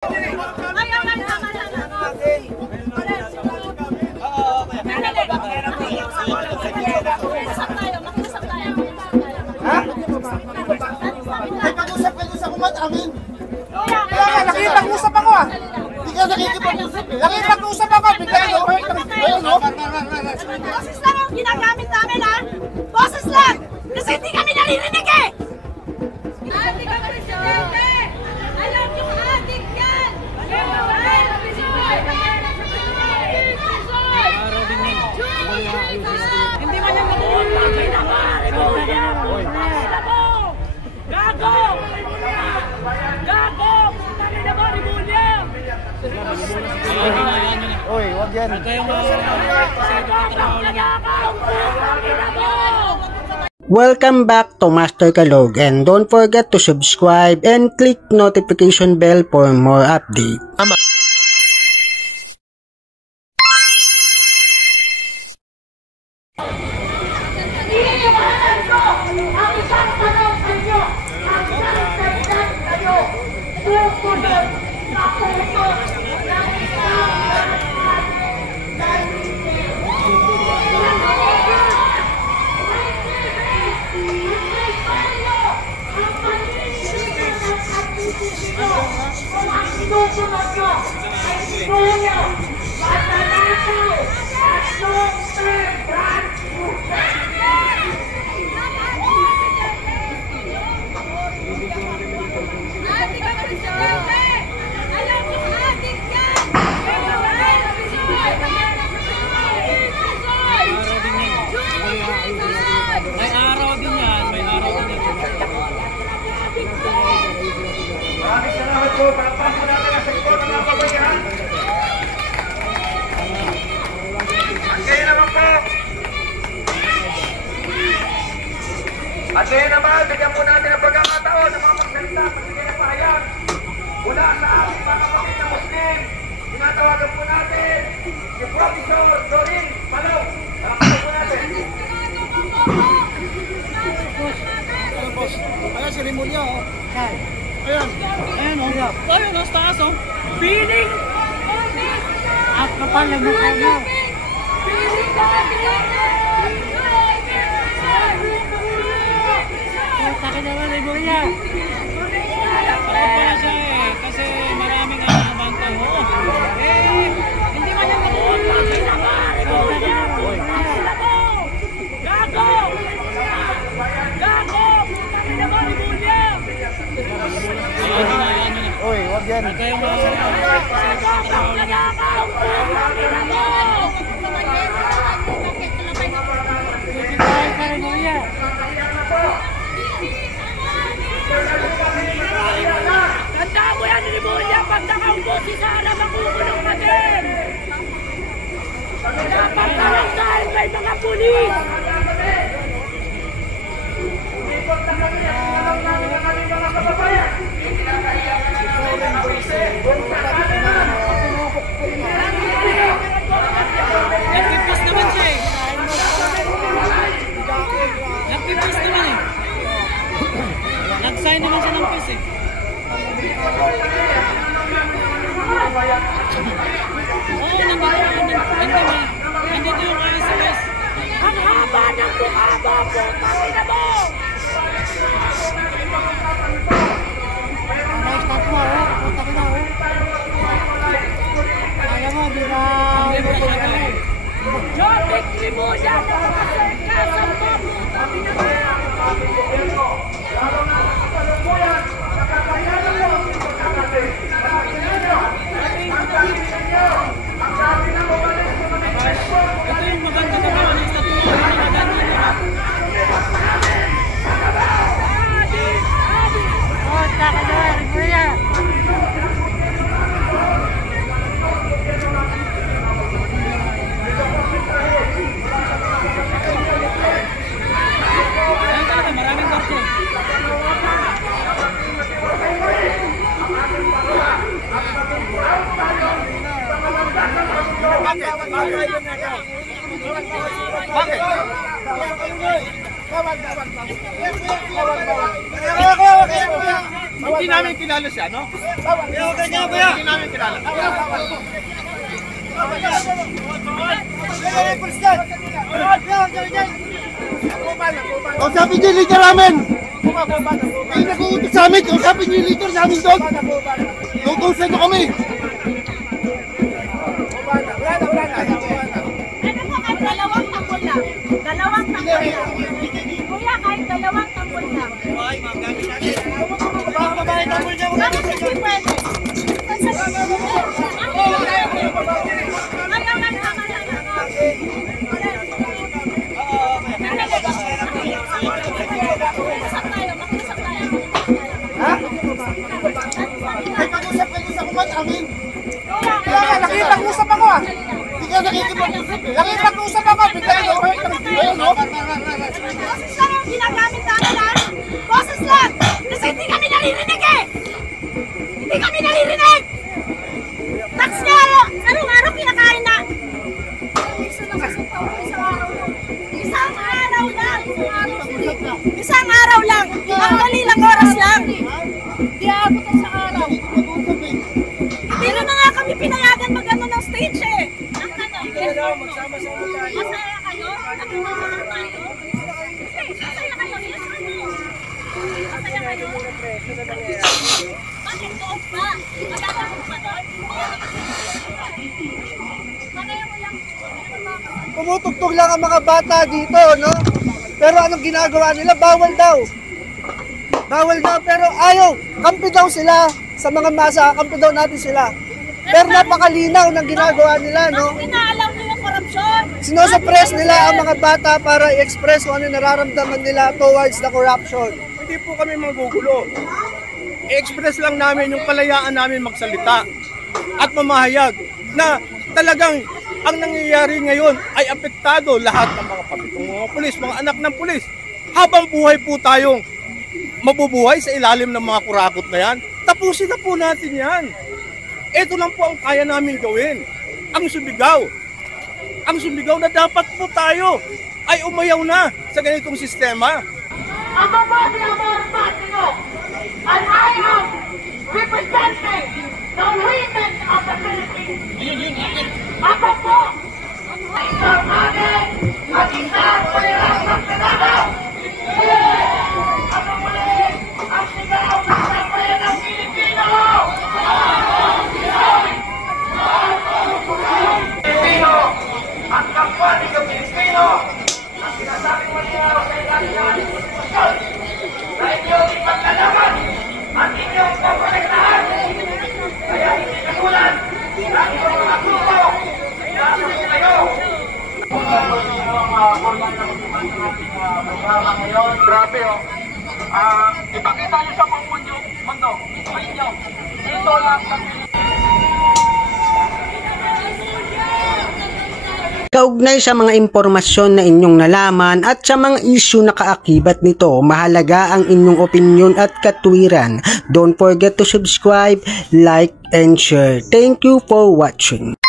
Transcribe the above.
Amin. Kaya nakipag-usap ako ah. Hindi ka nakikipag-usap eh. Nakipag-usap ako. Ayun no? Boses lang ang ginagamit namin ha. Boses lang. Kasi hindi kami naririnig eh. Adik ang presidente. Alam yung adik yan. Hindi man yung makuha. Gago! Gago! Kami na ba, Rimulya? Oy, wag yan. Welcome back to Master Kalog, and don't forget to subscribe and click notification bell for more updates. At ngayon naman, bigyan po natin ang pagkakataon ng mga magsalita sa sige na pahayag mula sa ating mga kapatid na Muslim. Tinatawagan po natin si Professor Dorin Palong. Nakapagod po natin. Ayan si Rimulya oh. Ayan. Ayan oh. Ayun, ang taas oh. Feeling! At kapal yung mukha mo. Feeling ka! Taki naman Rimulya. Kaya siya eh, kasi maraming bangko. Hindi man yung makuha. Gago! Gago! Kami na ba, Rimulya? Oy, wag yan. Tandaan mo yan, Rimulya, pag nakaupo si Sara, makukulong ka din. Dapat parang dahil may mga pulis. Nagpipis naman siya eh. Nagpipis naman eh. Nag-sign naman siya ng pis eh. Oo, nandito yung ISIS. Ang haba ng mukha mo, putang ina mo! Start mo oh. Punta ka na oh. Kaya mo, di ba? Jobbik Rimulya, nakakasay ka sa mga putang ina mo! Ito yung maganda na mga sa tuwa. Oh, taka na Rimulya. Ayan talaga, maraming korte. Bakit? Hindi namin kilala siya, no? Hindi namin kilala. Kausapin niyo yung leader namin! Ay, nag-uutos sa amin! Kausapin niyo yung leader namin doon! Nautusan niyo kami! Ano po, kahit dalawang tambol lang. Dalawang tambol lang. Kuya, kahit dalawang tambol lang. Bakit hindi pwede? Ayaw nga naman na Makiusap tayo. Ay, pag-usap kayo sa kumat amin! Kuya, Nakipag-usap ako ah. Hindi ka nakikipag-usap eh! Nakipag-usap ako. Bigla nyo. Ayun, no? boses lang yung ginagamit namin ha. Boses lang. Kasi hindi kami naririnig eh. Hindi kami naririnig. Tax nga araw-araw kinakain na. Isang araw lang. Isang araw lang. Ang kalilang oras lang. Di aabot ang isang araw. Hindi na nga kami pinayagan mag-ano ng stage eh. Ang tanong, yes or no? Masaya kayo? Nakikita tayo? Masaya kayo? Yes or no? Masaya kayo? Bakit doon pa? Magagawa pa doon? Masaya mo lang. Tumutugtog lang ang mga bata dito, no? Pero anong ginagawa nila? Bawal daw! Bawal daw, pero ayaw! Kampi daw sila sa mga masa, kampi daw natin sila. Pero napakalinaw ng ginagawa nila, no? Bakit inaalam nyo yung korupsyon? Sinosuppress nila ang mga bata para i-express kung ano nararamdaman nila towards the corruption. Hindi po kami manggugulo. I-express lang namin yung kalayaan namin magsalita at mamahayag na talagang ang nangyayari ngayon ay apektado lahat ng mga pamilya, mga pulis, mga anak ng pulis. Habang buhay po tayong mabubuhay sa ilalim ng mga kurakot na yan, tapusin na po natin yan. Ito lang po ang kaya namin gawin. Ang sumigaw. Ang sumigaw na dapat po tayo ay umayaw na sa ganitong sistema. Ako po si Amor Patino, and I am representing the women of the Philippines. Ako po, isang amin at isang palilang ng Senado. Ako muli ang sigaw ng sambayan ng Pilipino. Pilipino, ang kapwa ng Pilipino, ang sinasabing malinaw sa ilalim ng ating konstitusyon na inyong ipaglalaban at inyong paprotektahan. Kaya hindi katulad ng ibang mga grupo na sabi kayo. Grabe oh. Ipakita niyo sa buong mundo, sa inyo, dito lang sa Pilipinas. Kaugnay sa mga impormasyon na inyong nalaman at sa mga issue na kaakibat nito, mahalaga ang inyong opinion at katwiran. Don't forget to subscribe, like, and share. Thank you for watching.